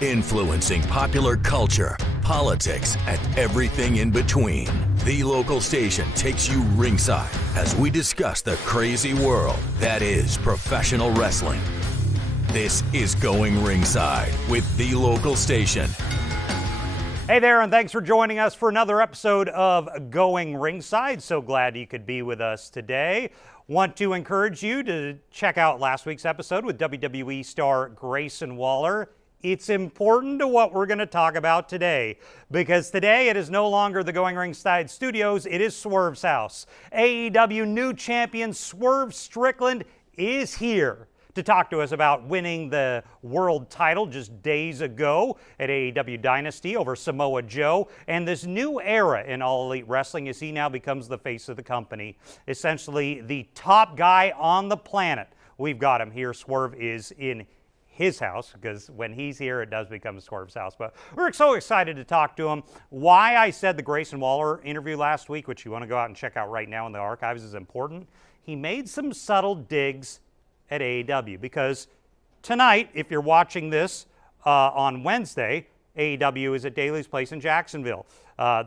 Influencing popular culture, politics, and everything in between. The local station takes you ringside as we discuss the crazy world that is professional wrestling. This is Going Ringside with the local station. Hey there, and thanks for joining us for another episode of Going Ringside. So glad you could be with us today. Want to encourage you to check out last week's episode with WWE star Grayson Waller. It's important to what we're going to talk about today, because today it is no longer the Going Ringside Studios, it is Swerve's house. AEW new champion Swerve Strickland is here to talk to us about winning the world title just days ago at AEW Dynasty over Samoa Joe, and this new era in All Elite Wrestling as he now becomes the face of the company. Essentially the top guy on the planet. We've got him here. Swerve is in his house, because when he's here, it does become Swerve's house. But we're so excited to talk to him. Why I said the Grayson Waller interview last week, which you want to go out and check out right now in the archives, is important. He made some subtle digs at AEW, because tonight, if you're watching this on Wednesday, AEW is at Daly's Place in Jacksonville.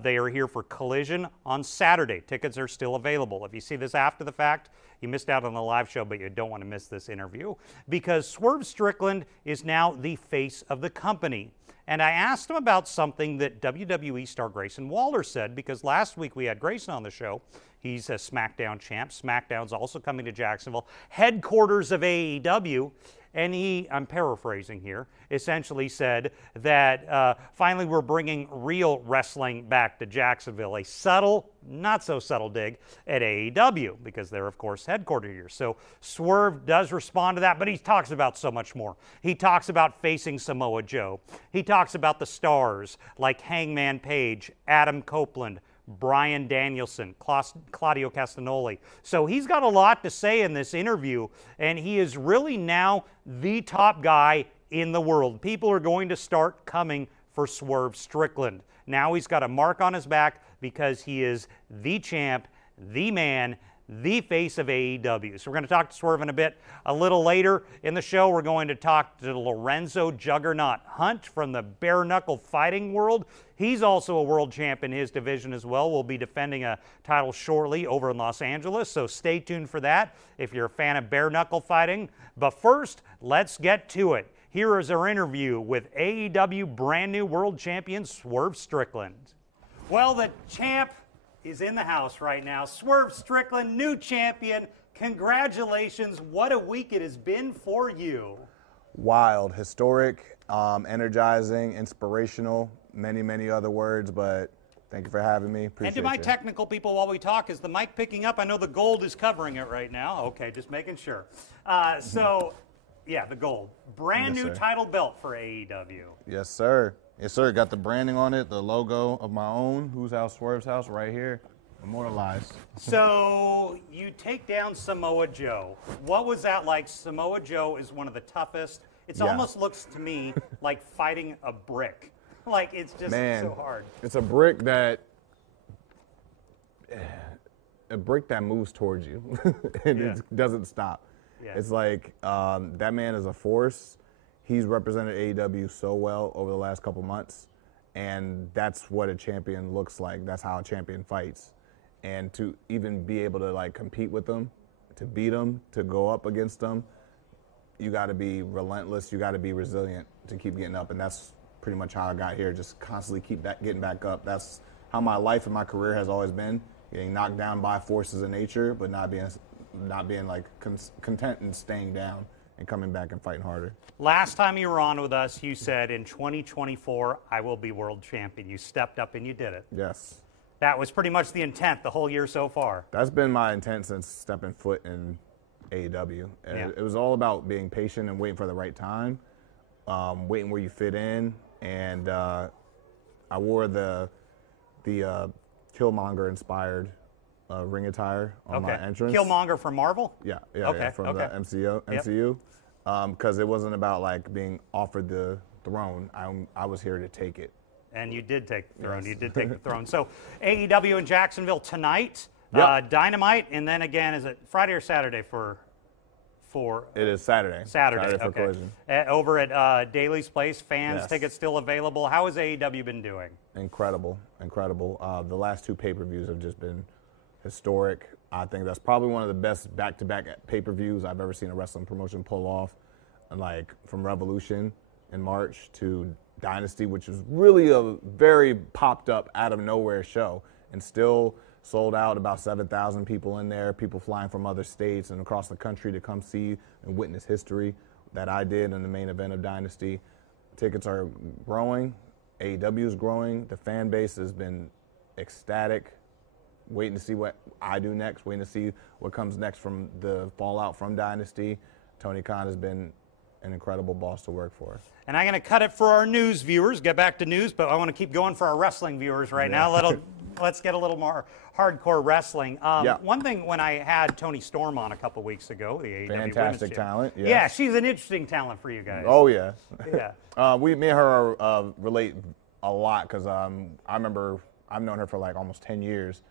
They are here for Collision on Saturday. Tickets are still available. If you see this after the fact, you missed out on the live show, but you don't want to miss this interview, because Swerve Strickland is now the face of the company. And I asked him about something that WWE star Grayson Waller said, because last week we had Grayson on the show. He's a SmackDown champ. SmackDown's also coming to Jacksonville, headquarters of AEW. And he, I'm paraphrasing here, essentially said that finally we're bringing real wrestling back to Jacksonville. A subtle, not so subtle dig at AEW, because they're, of course, headquartered here. So Swerve does respond to that, but he talks about so much more. He talks about facing Samoa Joe. He talks about the stars like Hangman Page, Adam Copeland, Bryan Danielson, Claudio Castagnoli. So he's got a lot to say in this interview, and he is really now the top guy in the world. People are going to start coming for Swerve Strickland. Now he's got a mark on his back because he is the champ, the man, the face of AEW. So we're going to talk to Swerve in a bit. A little later in the show, we're going to talk to Lorenzo Juggernaut Hunt from the bare knuckle fighting world. He's also a world champ in his division as well. We'll be defending a title shortly over in Los Angeles, so stay tuned for that if you're a fan of bare knuckle fighting. But first, let's get to it. Here is our interview with AEW brand new world champion Swerve Strickland. Well, the champ is in the house right now. Swerve Strickland, new champion. Congratulations. What a week it has been for you. Wild, historic, energizing, inspirational, many other words, but thank you for having me. Appreciate And to my you. technical people while we talk, is the mic picking up? I know the gold is covering it right now. Okay, just making sure. Yeah, the gold. Brand new title belt for AEW. Yes, sir. Yes, sir. Got the branding on it, the logo of my own, Whose House, Swerve's House, right here, immortalized. So you take down Samoa Joe. What was that like? Samoa Joe is one of the toughest. It almost looks to me like fighting a brick. Like, it's just so hard. It's a brick that moves towards you, and it doesn't stop. Yeah. It's like that man is a force. He's represented AEW so well over the last couple months, and that's what a champion looks like. That's how a champion fights. And to even be able to like compete with them, to beat them, to go up against them, you got to be relentless. You got to be resilient to keep getting up, and that's pretty much how I got here. Just constantly keep getting back up. That's how my life and my career has always been: getting knocked down by forces of nature, but not being like content and staying down and coming back and fighting harder. Last time you were on with us, you said in 2024, I will be world champion. You stepped up and you did it. Yes. That was pretty much the intent the whole year so far. That's been my intent since stepping foot in AEW. It was all about being patient and waiting for the right time, waiting where you fit in. And I wore the Killmonger-inspired ring attire on my entrance. Killmonger from Marvel? Yeah, from the MCU. Because it wasn't about like being offered the throne. I was here to take it. And you did take the throne. Yes. You did take the throne. So AEW in Jacksonville tonight, Yep. Dynamite, and then again, is it Friday or Saturday for for? It is Saturday. Saturday, for okay. Collision. Over at Daly's Place, fans Yes. tickets still available. How has AEW been doing? Incredible. The last 2 pay-per-views have just been historic. I think that's probably one of the best back-to-back pay-per-views I've ever seen a wrestling promotion pull off. And like from Revolution in March to Dynasty, which is really a very popped up out of nowhere show, and still sold out. About 7,000 people in there, people flying from other states and across the country to come see and witness history that I did in the main event of Dynasty. Tickets are growing. AEW is growing. The fan base has been ecstatic, waiting to see what I do next, waiting to see what comes next from the fallout from Dynasty. Tony Khan has been an incredible boss to work for. And I'm going to cut it for our news viewers, get back to news, but I want to keep going for our wrestling viewers right now. Let's get a little more hardcore wrestling. One thing, when I had Toni Storm on a couple weeks ago, the AEW Fantastic talent. Yes. Yeah, she's an interesting talent for you guys. Oh, yeah. Yeah. Me and her relate a lot because I remember I've known her for like almost 10 years.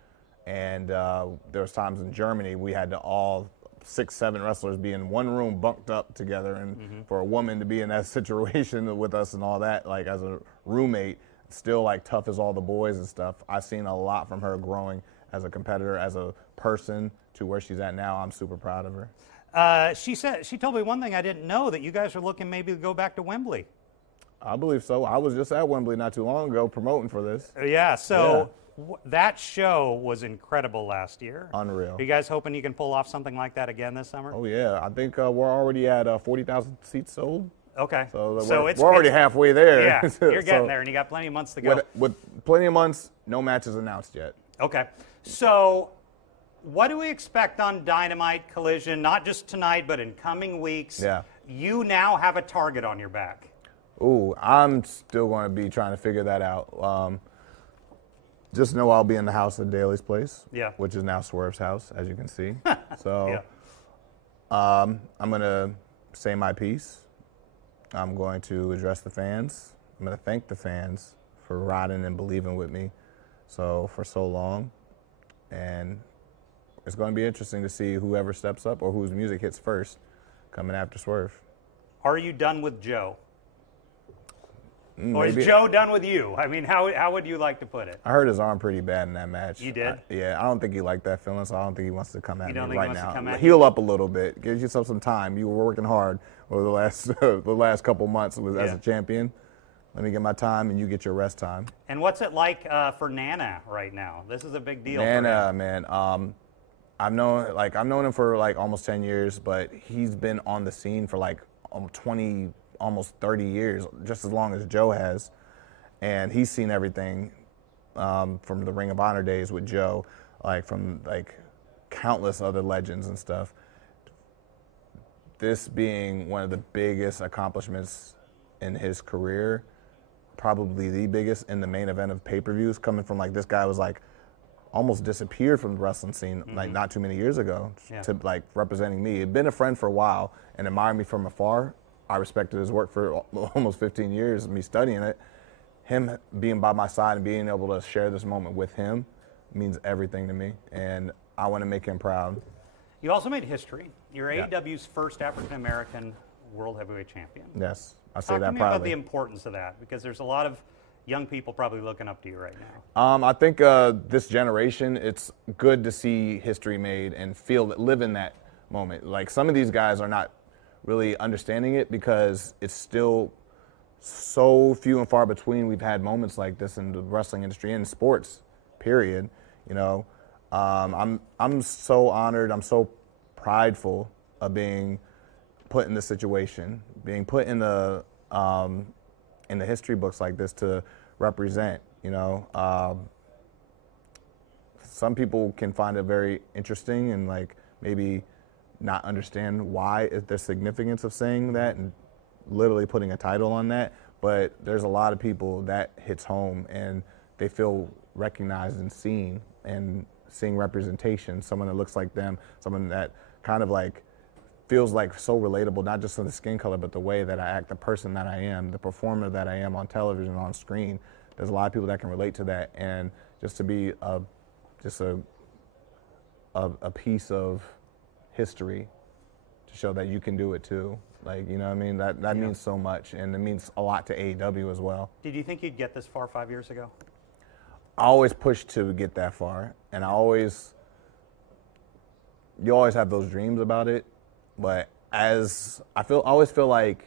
And there was times in Germany we had to all 6, 7 wrestlers be in one room bunked up together, and for a woman to be in that situation with us and all that, like as a roommate, still like tough as all the boys and stuff. I've seen a lot from her growing as a competitor, as a person, to where she's at now. I'm super proud of her. She told me one thing I didn't know, that you guys are looking maybe to go back to Wembley. I believe so. I was just at Wembley not too long ago promoting for this. Yeah, so that show was incredible last year. Unreal. Are you guys hoping you can pull off something like that again this summer? Oh, yeah. I think we're already at 40,000 seats sold. Okay. So we're already halfway there. Yeah, you're getting there, and you got plenty of months to go. With plenty of months, no matches announced yet. Okay. So what do we expect on Dynamite Collision, not just tonight, but in coming weeks? Yeah. You now have a target on your back. Ooh, I'm still going to be trying to figure that out. Just know I'll be in the house at Daly's Place, which is now Swerve's house, as you can see. So I'm going to say my piece. I'm going to address the fans. I'm going to thank the fans for riding and believing with me for so long. And it's going to be interesting to see whoever steps up or whose music hits first coming after Swerve. Are you done with Joe? Maybe. Or is Joe done with you? I mean, how would you like to put it? I hurt his arm pretty bad in that match. You did? I don't think he liked that feeling, so I don't think he wants to come at me right now. Heal up a little bit. Give yourself some time. You were working hard over the last couple months as a champion. Let me get my time, and you get your rest time. And what's it like for Nana right now? This is a big deal. Nana, man. I've known him for like almost 10 years, but he's been on the scene for like 20, almost 30 years, just as long as Joe has. And he's seen everything from the Ring of Honor days with Joe, from countless other legends and stuff. This being one of the biggest accomplishments in his career, probably the biggest in the main event of pay-per-views, coming from this guy was almost disappeared from the wrestling scene not too many years ago to representing me. He'd been a friend for a while and admired me from afar. I respected his work for almost 15 years, me studying it. Him being by my side and being able to share this moment with him means everything to me, and I want to make him proud. You also made history. You're AEW's first African-American World Heavyweight Champion. Yes, I say that proudly. Talk to me about the importance of that, because there's a lot of young people probably looking up to you right now. I think this generation, it's good to see history made and live in that moment. Some of these guys are not really understanding it because it's still so few and far between. We've had moments like this in the wrestling industry and sports, period. I'm so honored. I'm so prideful of being put in this situation, being put in the history books like this to represent. Some people can find it very interesting and maybe not understand why the significance of saying that and literally putting a title on that, but there's a lot of people that hits home and they feel recognized and seen, and seeing representation, someone that looks like them, someone that kind of feels so relatable, not just in the skin color, but the way that I act, the person that I am, the performer that I am on television, on screen. There's a lot of people that can relate to that, and just to be a piece of history to show that you can do it too. Like, you know what I mean? That means so much, and it means a lot to AEW as well. Did you think you'd get this far 5 years ago? I always pushed to get that far, and you always have those dreams about it, but I always feel like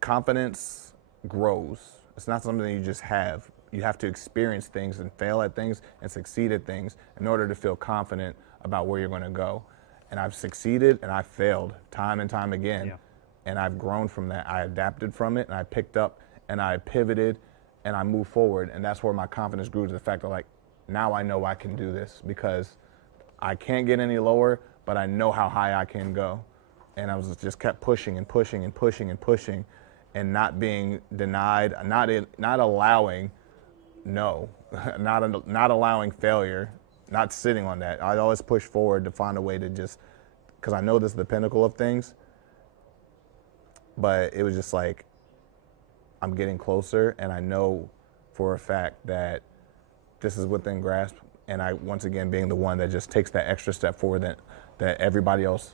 confidence grows. It's not something that you just have. You have to experience things and fail at things and succeed at things in order to feel confident about where you're going to go. And I've succeeded and I've failed time and time again. Yeah. And I've grown from that. I adapted from it and I picked up and I pivoted and I moved forward. And that's where my confidence grew, to the fact that, like, now I know I can do this because I can't get any lower, but I know how high I can go. And I was just kept pushing and pushing and pushing and pushing, and not being denied, not allowing no, not allowing failure, not sitting on that. I always push forward to find a way to just, because I know this is the pinnacle of things, but it was just like, I'm getting closer, and I know for a fact that this is within grasp, and I, once again, being the one that just takes that extra step forward that everybody else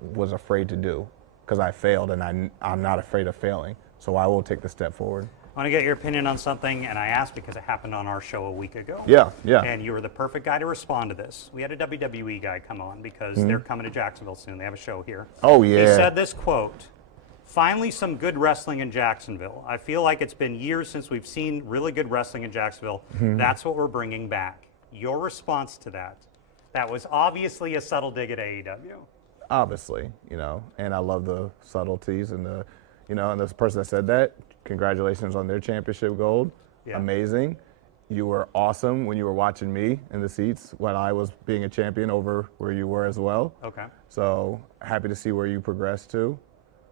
was afraid to do, because I failed, and I'm not afraid of failing, so I will take the step forward. I want to get your opinion on something, and I asked because it happened on our show a week ago. Yeah. And you were the perfect guy to respond to this. We had a WWE guy come on because they're coming to Jacksonville soon. They have a show here. Oh, yeah. He said this quote, "Finally some good wrestling in Jacksonville. I feel like it's been years since we've seen really good wrestling in Jacksonville. That's what we're bringing back." Your response to that? That was obviously a subtle dig at AEW. Obviously, and I love the subtleties and and this person that said that, congratulations on their championship gold. Yeah. Amazing. You were awesome when you were watching me in the seats when I was being a champion over where you were as well. Okay. So happy to see where you progressed to.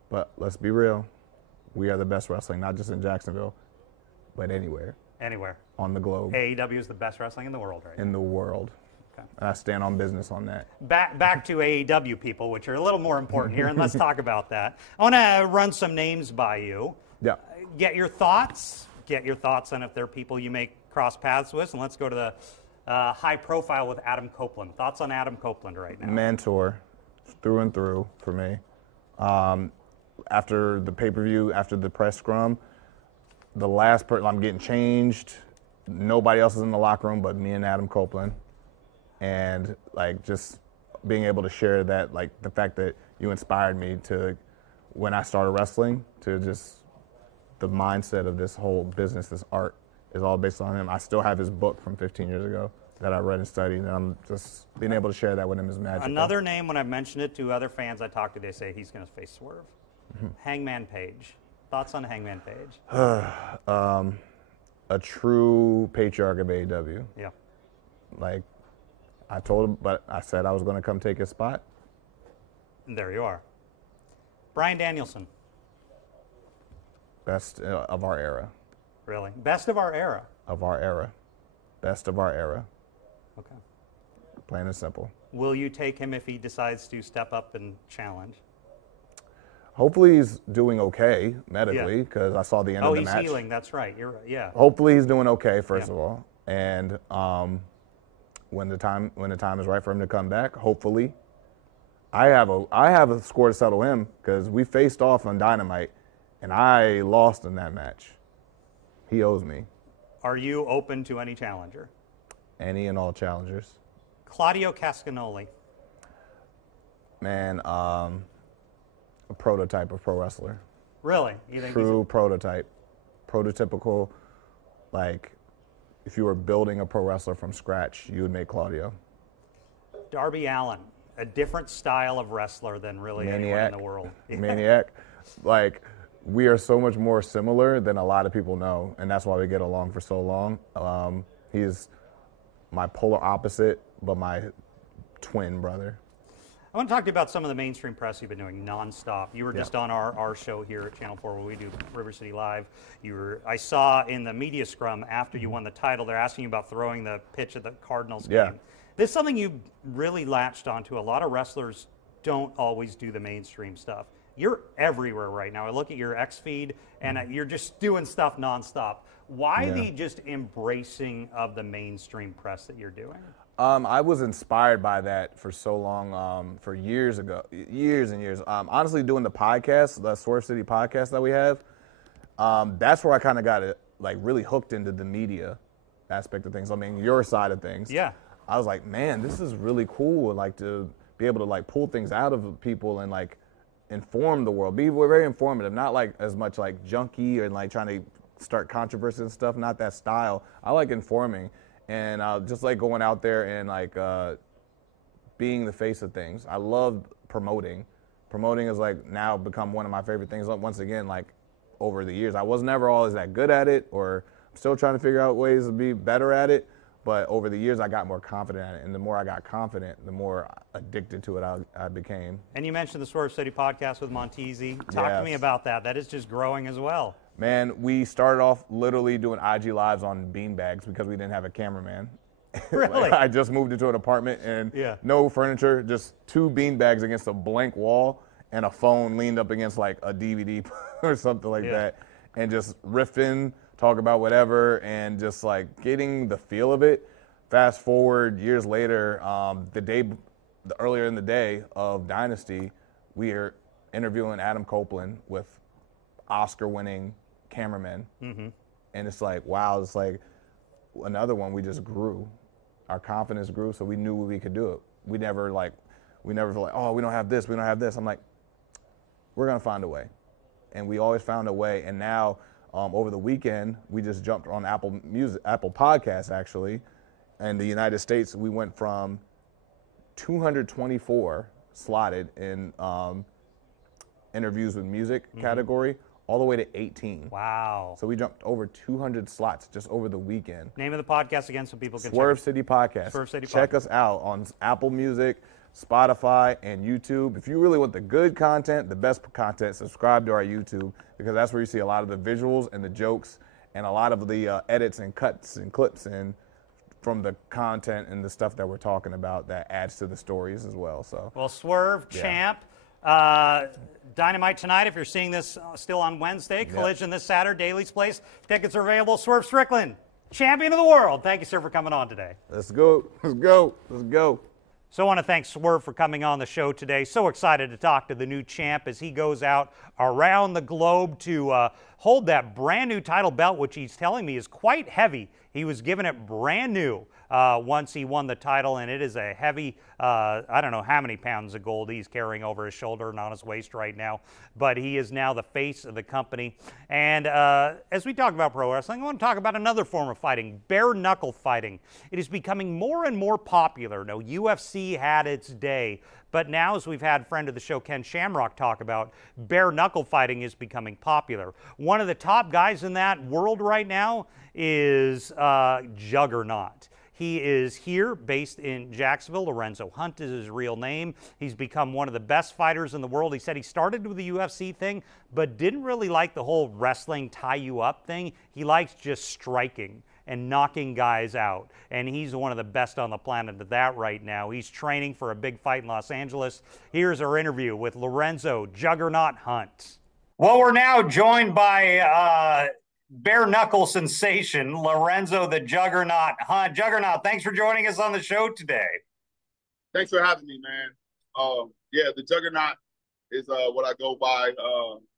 But let's be real. We are the best wrestling, not just in Jacksonville, but anywhere. Anywhere. On the globe. AEW is the best wrestling in the world right now. In the world. Okay. And I stand on business on that. Back to AEW people, which are a little more important here, and let's talk about that. I want to run some names by you. Yeah. Get your thoughts. Get your thoughts on if they're people you may cross paths with, and let's go to the high profile with Adam Copeland. Thoughts on Adam Copeland right now? Mentor, through and through for me. After the pay-per-view, after the press scrum, the last person, I'm getting changed. Nobody else is in the locker room but me and Adam Copeland. And just being able to share that, the fact that you inspired me to, when I started wrestling, to just the mindset of this whole business, this art, is all based on him. I still have his book from 15 years ago that I read and studied, and I'm just being able to share that with him is magical. Another name, when I've mentioned it to other fans I talk to, they say he's going to face Swerve. Hangman Page. Thoughts on Hangman Page? A true patriarch of AEW. Yeah. I told him, but I said I was going to come take his spot. And there you are. Bryan Danielson. Best of our era. Really? Best of our era? Of our era. Best of our era. Okay. Plain and simple. Will you take him if he decides to step up and challenge? Hopefully he's doing okay medically, because I saw the end of the match. Oh, he's healing. That's right. You're right. Yeah. Hopefully he's doing okay, first of all. And when the time is right for him to come back, hopefully. I have a score to settle him, because we faced off on Dynamite, and I lost in that match. He owes me. Are you open to any challenger? Any and all challengers. Claudio Cascagnoli. Man, a prototype of pro wrestler. Really? You think True prototype. Prototypical, if you were building a pro wrestler from scratch, you would make Claudio. Darby Allin, a different style of wrestler than really anyone in the world. Maniac. We are so much more similar than a lot of people know, and that's why we get along for so long. He's my polar opposite, but my twin brother. I want to talk to you about some of the mainstream press you've been doing nonstop. You were just on our show here at Channel 4 where we do River City Live. I saw in the media scrum after you won the title, they're asking you about throwing the pitch at the Cardinals game. This is something you really latched onto. A lot of wrestlers don't always do the mainstream stuff. You're everywhere right now. I look at your X feed, and you're just doing stuff nonstop. Why the just embracing of the mainstream press that you're doing? I was inspired by that for so long, for years and years. Honestly, doing the podcast, the Swerve City podcast that we have, that's where I kind of got it, like really hooked into the media aspect of things. I mean, your side of things. Yeah. I was like, man, this is really cool. Like to be able to like pull things out of people and like inform the world. We're very informative, not like as much like junky and like trying to start controversy and stuff. Not that style. I like informing. And just like going out there and like being the face of things. I love promoting. Promoting has like now become one of my favorite things. Once again, like over the years, I was never always that good at it, or I'm still trying to figure out ways to be better at it. But over the years, I got more confident at it. And the more I got confident, the more addicted to it I became. And you mentioned the Swerve City podcast with Montesi. Talk to me about that. That is just growing as well. Man, we started off literally doing IG Lives on beanbags because we didn't have a cameraman. Really? I just moved into an apartment and no furniture, just 2 beanbags against a blank wall and a phone leaned up against like a DVD or something like that. And just riffing, talk about whatever, and just like getting the feel of it. Fast forward years later, earlier in the day of Dynasty, we are interviewing Adam Copeland with Oscar-winning cameramen, and it's like, wow, it's like another one. We just grew, our confidence grew, so we knew we could do it. We never feel like, oh, we don't have this. I'm like, we're gonna find a way, and we always found a way. And now, over the weekend, we just jumped on Apple Podcasts actually, and the United States. We went from 224 slotted in interviews with music category, all the way to 18. Wow. So we jumped over 200 slots just over the weekend. Name of the podcast again so people can Swerve City Podcast. Swerve City Check us out on Apple Music, Spotify, and YouTube. If you really want the good content, the best content, subscribe to our YouTube, because that's where you see a lot of the visuals and the jokes and a lot of the edits and cuts and clips and from the content and the stuff that we're talking about that adds to the stories as well. So, well, Swerve, Champ, Dynamite tonight, if you're seeing this still on Wednesday. Collision this Saturday, Daly's Place. Tickets are available. Swerve Strickland, champion of the world. Thank you, sir, for coming on today. Let's go. Let's go. Let's go. So I want to thank Swerve for coming on the show today. So excited to talk to the new champ as he goes out around the globe to hold that brand new title belt, which he's telling me is quite heavy. He was given it brand new once he won the title, and it is a heavy, I don't know how many pounds of gold he's carrying over his shoulder and on his waist right now, but he is now the face of the company. And as we talk about pro wrestling, I want to talk about another form of fighting, bare knuckle fighting. It is becoming more and more popular. No, UFC had its day, but now, as we've had friend of the show Ken Shamrock talk about, bare knuckle fighting is becoming popular. One of the top guys in that world right now is Juggernaut. He is here, based in Jacksonville. Lorenzo Hunt is his real name. He's become one of the best fighters in the world. He said he started with the UFC thing, but didn't really like the whole wrestling tie-you-up thing. He likes just striking and knocking guys out, and he's one of the best on the planet at that right now. He's training for a big fight in Los Angeles. Here's our interview with Lorenzo Juggernaut Hunt. Well, we're now joined by bare knuckle sensation, Lorenzo the Juggernaut Hunt. Juggernaut, thanks for joining us on the show today. Thanks for having me, man. Yeah, the Juggernaut is what I go by.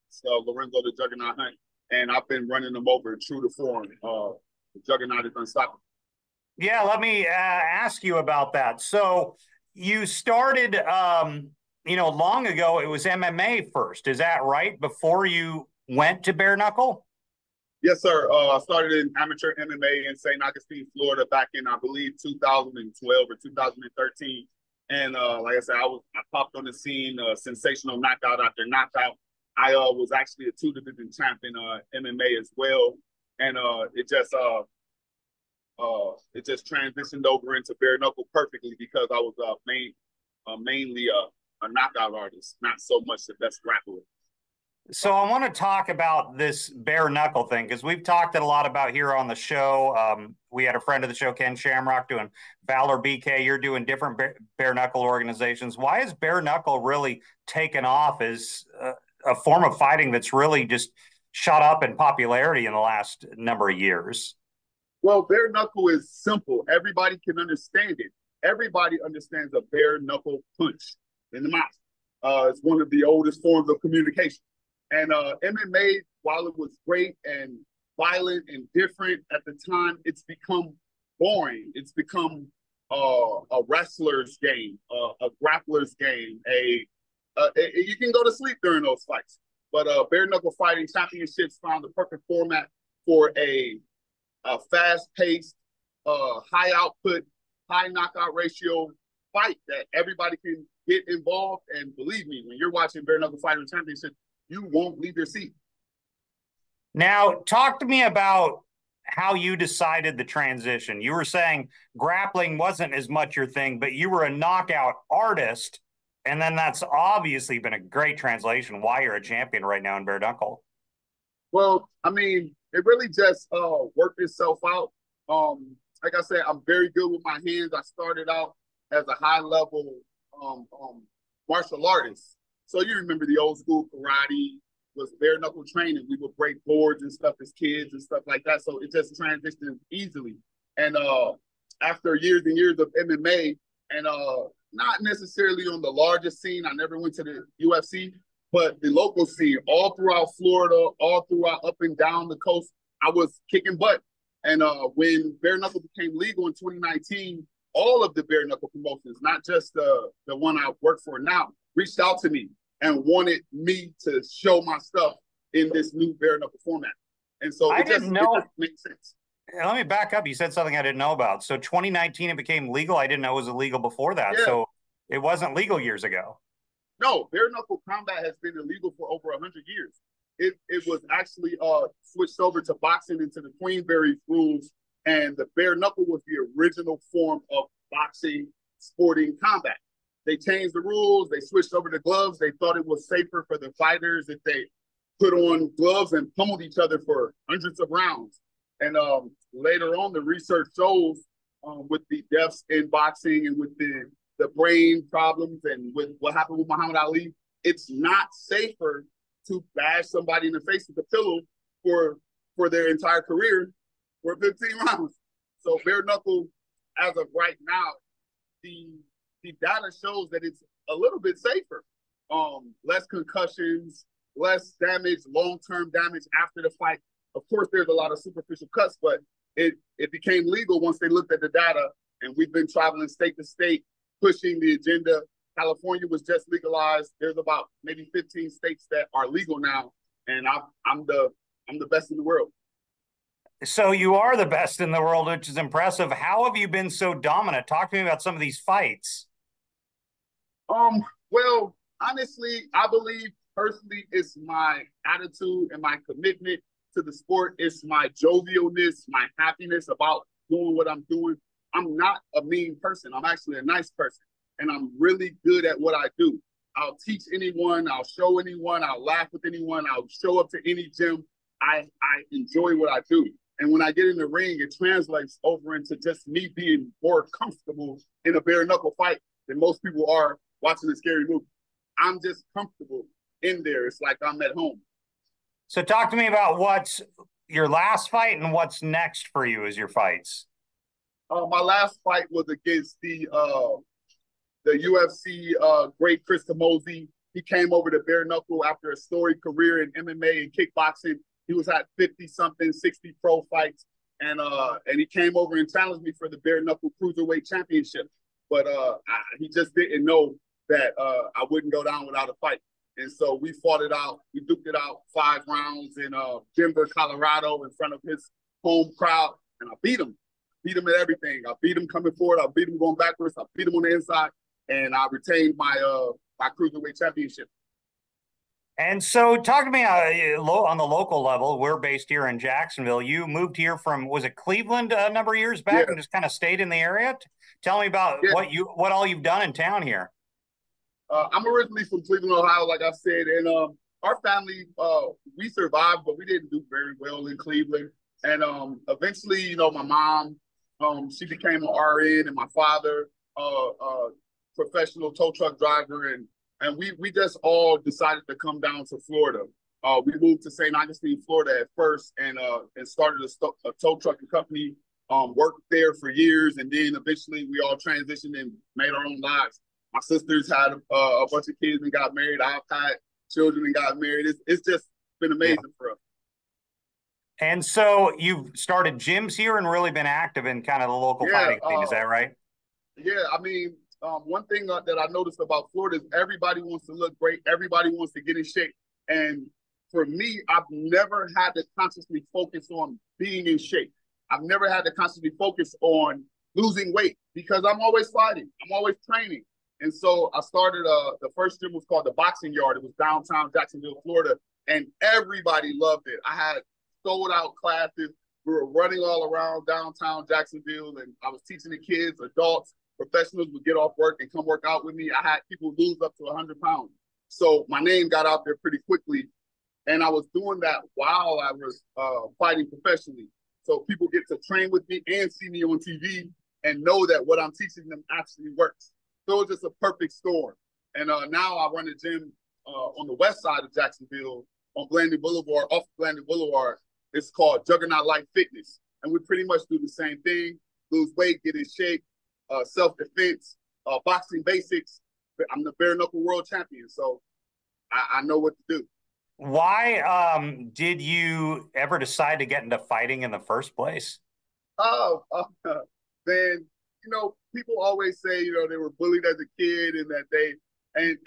So Lorenzo the Juggernaut Hunt, and I've been running them over true to form. The Juggernaut is unstoppable. Yeah, let me ask you about that. So you started, long ago. It was MMA first. Is that right? Before you went to bare knuckle? Yes, sir. I started in amateur MMA in St. Augustine, Florida, back in, I believe, 2012 or 2013. And like I said, I popped on the scene, sensational knockout after knockout. I was actually a 2-division champ in MMA as well, and it just transitioned over into bare knuckle perfectly because I was mainly a knockout artist, not so much the best grappler. So I want to talk about this bare knuckle thing, because we've talked a lot about here on the show. We had a friend of the show, Ken Shamrock, doing Valor BK. You're doing different bare knuckle organizations. Why has bare knuckle really taken off as a form of fighting that's really just shot up in popularity in the last number of years? Well, bare knuckle is simple. Everybody can understand it. everybody understands a bare knuckle punch in the mouth. It's one of the oldest forms of communication. And MMA, while it was great and violent and different at the time, it's become boring. It's become a wrestler's game, a grappler's game. You can go to sleep during those fights. But bare knuckle fighting championships found the perfect format for a fast-paced, high output, high knockout ratio fight that everybody can get involved. And believe me, when you're watching bare knuckle fighting championship, you won't leave your seat. Now, talk to me about how you decided the transition. You were saying grappling wasn't as much your thing, but you were a knockout artist. And then that's obviously been a great translation why you're a champion right now in bare knuckle. Well, I mean, it really just worked itself out. Like I said, I'm very good with my hands. I started out as a high-level martial artist. So you remember the old school karate was bare knuckle training. We would break boards and stuff as kids and stuff like that. So it just transitioned easily. And after years and years of MMA, and not necessarily on the largest scene, I never went to the UFC, but the local scene, all throughout Florida, all throughout up and down the coast, I was kicking butt. And when bare knuckle became legal in 2019, all of the bare knuckle promotions, not just the one I work for now, reached out to me and wanted me to show my stuff in this new bare knuckle format. And so it just makes sense. Let me back up. You said something I didn't know about. So 2019, it became legal. I didn't know it was illegal before that. Yeah. So it wasn't legal years ago. No, bare knuckle combat has been illegal for over 100 years. It was actually switched over to boxing into the Queensberry rules, and the bare knuckle was the original form of boxing, sporting combat. They changed the rules. They switched over to gloves. They thought it was safer for the fighters if they put on gloves and pummeled each other for hundreds of rounds. And later on, the research shows with the deaths in boxing and with the brain problems and with what happened with Muhammad Ali, it's not safer to bash somebody in the face with a pillow for their entire career for 15 rounds. So bare knuckle, as of right now, the data shows that it's a little bit safer. Less concussions, less damage, long-term damage after the fight. Of course, there's a lot of superficial cuts, but it became legal once they looked at the data, and we've been traveling state to state, pushing the agenda. California was just legalized. There's about maybe 15 states that are legal now, and I'm the best in the world. So you are the best in the world, which is impressive. How have you been so dominant? Talk to me about some of these fights. Well, honestly, I believe personally it's my attitude and my commitment to the sport. It's my jovialness, my happiness about doing what I'm doing. I'm not a mean person. I'm actually a nice person, and I'm really good at what I do. I'll teach anyone. I'll show anyone. I'll laugh with anyone. I'll show up to any gym. I enjoy what I do. And when I get in the ring, it translates over into just me being more comfortable in a bare knuckle fight than most people are watching a scary movie. I'm just comfortable in there. It's like I'm at home. So talk to me about what's your last fight and what's next for you as your fights. My last fight was against the UFC great Chris Camozzi. He came over to bare knuckle after a storied career in MMA and kickboxing. He was at 50-something, 60 pro fights, and he came over and challenged me for the bare knuckle cruiserweight championship. But he just didn't know that I wouldn't go down without a fight. And so we fought it out. We duked it out 5 rounds in Denver, Colorado, in front of his home crowd, and I beat him. Beat him at everything. I beat him coming forward. I beat him going backwards. I beat him on the inside, and I retained my my cruiserweight championship. And so talk to me on the local level. We're based here in Jacksonville. You moved here from, was it Cleveland a number of years back, and just kind of stayed in the area? Tell me about what all you've done in town here. I'm originally from Cleveland, Ohio, like I said, and our family, we survived, but we didn't do very well in Cleveland. And eventually, my mom, she became an RN, and my father, professional tow truck driver, and we just all decided to come down to Florida. We moved to St. Augustine, Florida at first, and started a tow trucking company worked there for years, and then eventually we all transitioned and made our own lives. My sisters had a bunch of kids and got married. I've had children and got married. It's just been amazing for us. And so you've started gyms here and really been active in kind of the local fighting scene. Is that right? Yeah, I mean, one thing that I noticed about Florida is everybody wants to look great. Everybody wants to get in shape. And for me, I've never had to consciously focus on being in shape. I've never had to consciously focus on losing weight because I'm always fighting. I'm always training. And so I started, the first gym was called the Boxing Yard. It was downtown Jacksonville, Florida. And everybody loved it. I had sold out classes. We were running all around downtown Jacksonville, and I was teaching the kids, adults, professionals would get off work and come work out with me. I had people lose up to 100 pounds. So my name got out there pretty quickly. And I was doing that while I was fighting professionally. So people get to train with me and see me on TV and know that what I'm teaching them actually works. So it was just a perfect storm. And now I run a gym on the west side of Jacksonville on Blanding Boulevard, off Blanding Boulevard. It's called Juggernaut Life Fitness. And we pretty much do the same thing: lose weight, get in shape, self-defense, boxing basics. I'm the bare knuckle world champion, so I know what to do. Why did you ever decide to get into fighting in the first place? Then, you know, people always say, you know, they were bullied as a kid and that and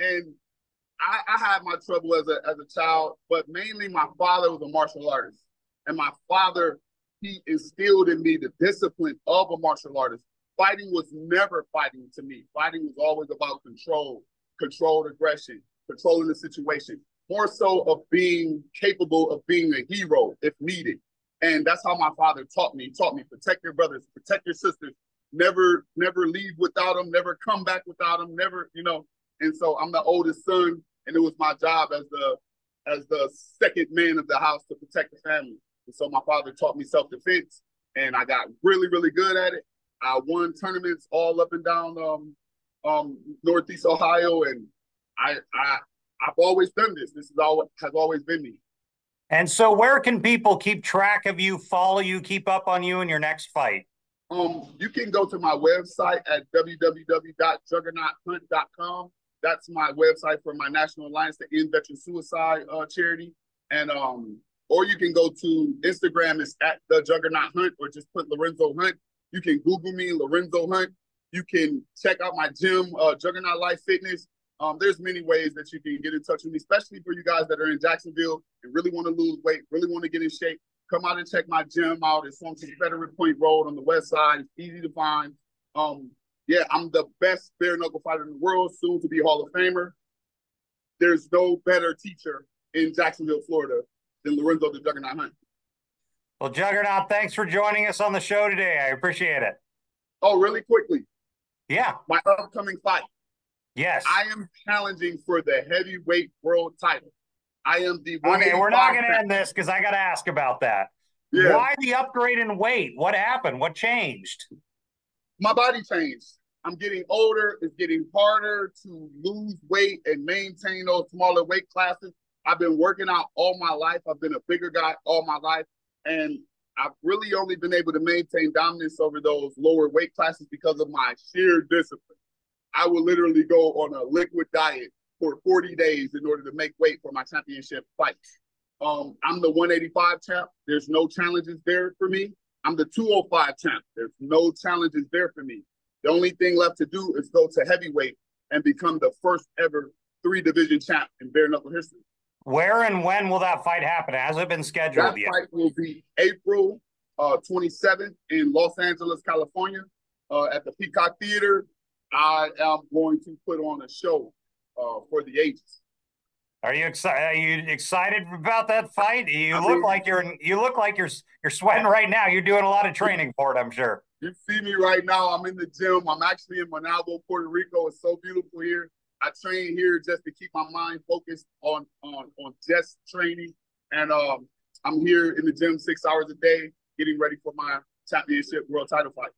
I had my trouble as a child, but mainly my father was a martial artist. And my father, he instilled in me the discipline of a martial artist. Fighting was never fighting to me. Fighting was always about control, controlled aggression, controlling the situation, more so of being capable of being a hero if needed. And that's how my father taught me. He taught me, protect your brothers, protect your sisters, never leave without them, never come back without them, never, you know. And so I'm the oldest son, and it was my job as the second man of the house to protect the family. And so my father taught me self-defense, and I got really, really good at it. I won tournaments all up and down Northeast Ohio, and I've always done this. This has always been me. And so where can people keep track of you, follow you, keep up on you in your next fight? You can go to my website at www.juggernauthunt.com. That's my website for my National Alliance to End Veteran Suicide charity. And or you can go to Instagram, it's at the Juggernaut Hunt, or just put Lorenzo Hunt. You can Google me, Lorenzo Hunt. You can check out my gym, Juggernaut Life Fitness. There's many ways that you can get in touch with me, especially for you guys that are in Jacksonville and really want to lose weight, really want to get in shape. Come out and check my gym out. It's on Confederate Point Road on the west side. It's easy to find. Yeah, I'm the best bare knuckle fighter in the world, soon to be Hall of Famer. There's no better teacher in Jacksonville, Florida than Lorenzo the Juggernaut Hunt. Well, Juggernaut, thanks for joining us on the show today. I appreciate it. Oh, really quickly. Yeah. My upcoming fight. Yes. I am challenging for the heavyweight world title. I am the Okay, we're not going to end this because I got to ask about that. Yeah. Why the upgrade in weight? What happened? What changed? My body changed. I'm getting older. It's getting harder to lose weight and maintain those smaller weight classes. I've been working out all my life. I've been a bigger guy all my life. And I've really only been able to maintain dominance over those lower weight classes because of my sheer discipline. I will literally go on a liquid diet for 40 days in order to make weight for my championship fights. I'm the 185 champ. There's no challenges there for me. I'm the 205 champ. There's no challenges there for me. The only thing left to do is go to heavyweight and become the first ever 3-division champ in bare knuckle history. Where and when will that fight happen? Has it been scheduled yet? That fight will be April 27th in Los Angeles, California, at the Peacock Theater. I am going to put on a show for the ages. Are you excited? Are you excited about that fight? You look like you're sweating right now. You're doing a lot of training for it, I'm sure. You see me right now. I'm in the gym. I'm actually in Managua, Puerto Rico. It's so beautiful here. I train here just to keep my mind focused on just training. And I'm here in the gym 6 hours a day, getting ready for my championship world title fight.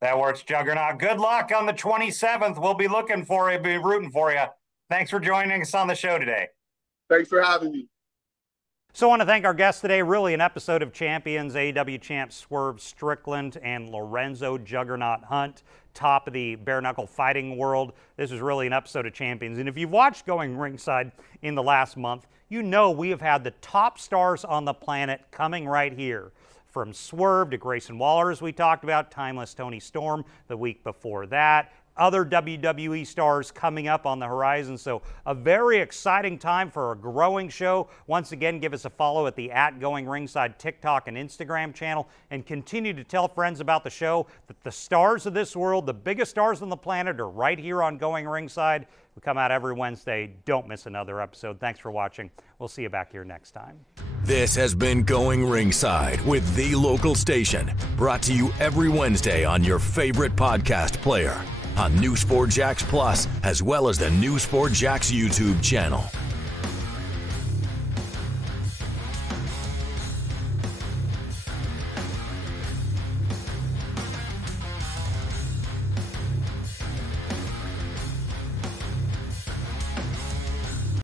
That works, Juggernaut. Good luck on the 27th. We'll be looking for you, be rooting for you. Thanks for joining us on the show today. Thanks for having me. So I want to thank our guests today. Really an episode of Champions, AEW champ Swerve Strickland and Lorenzo Juggernaut Hunt, top of the bare knuckle fighting world. This is really an episode of Champions. And if you've watched Going Ringside in the last month, you know we have had the top stars on the planet coming right here. From Swerve to Grayson Waller, as we talked about, Timeless Tony Storm the week before that. Other WWE stars coming up on the horizon. So a very exciting time for a growing show. Once again, give us a follow at the @GoingRingside TikTok and Instagram channel, and continue to tell friends about the show, that the stars of this world, the biggest stars on the planet, are right here on Going Ringside. We come out every Wednesday. Don't miss another episode. Thanks for watching. We'll see you back here next time. This has been Going Ringside with the local station, brought to you every Wednesday on your favorite podcast player, on News4Jax Plus, as well as the News4Jax YouTube channel.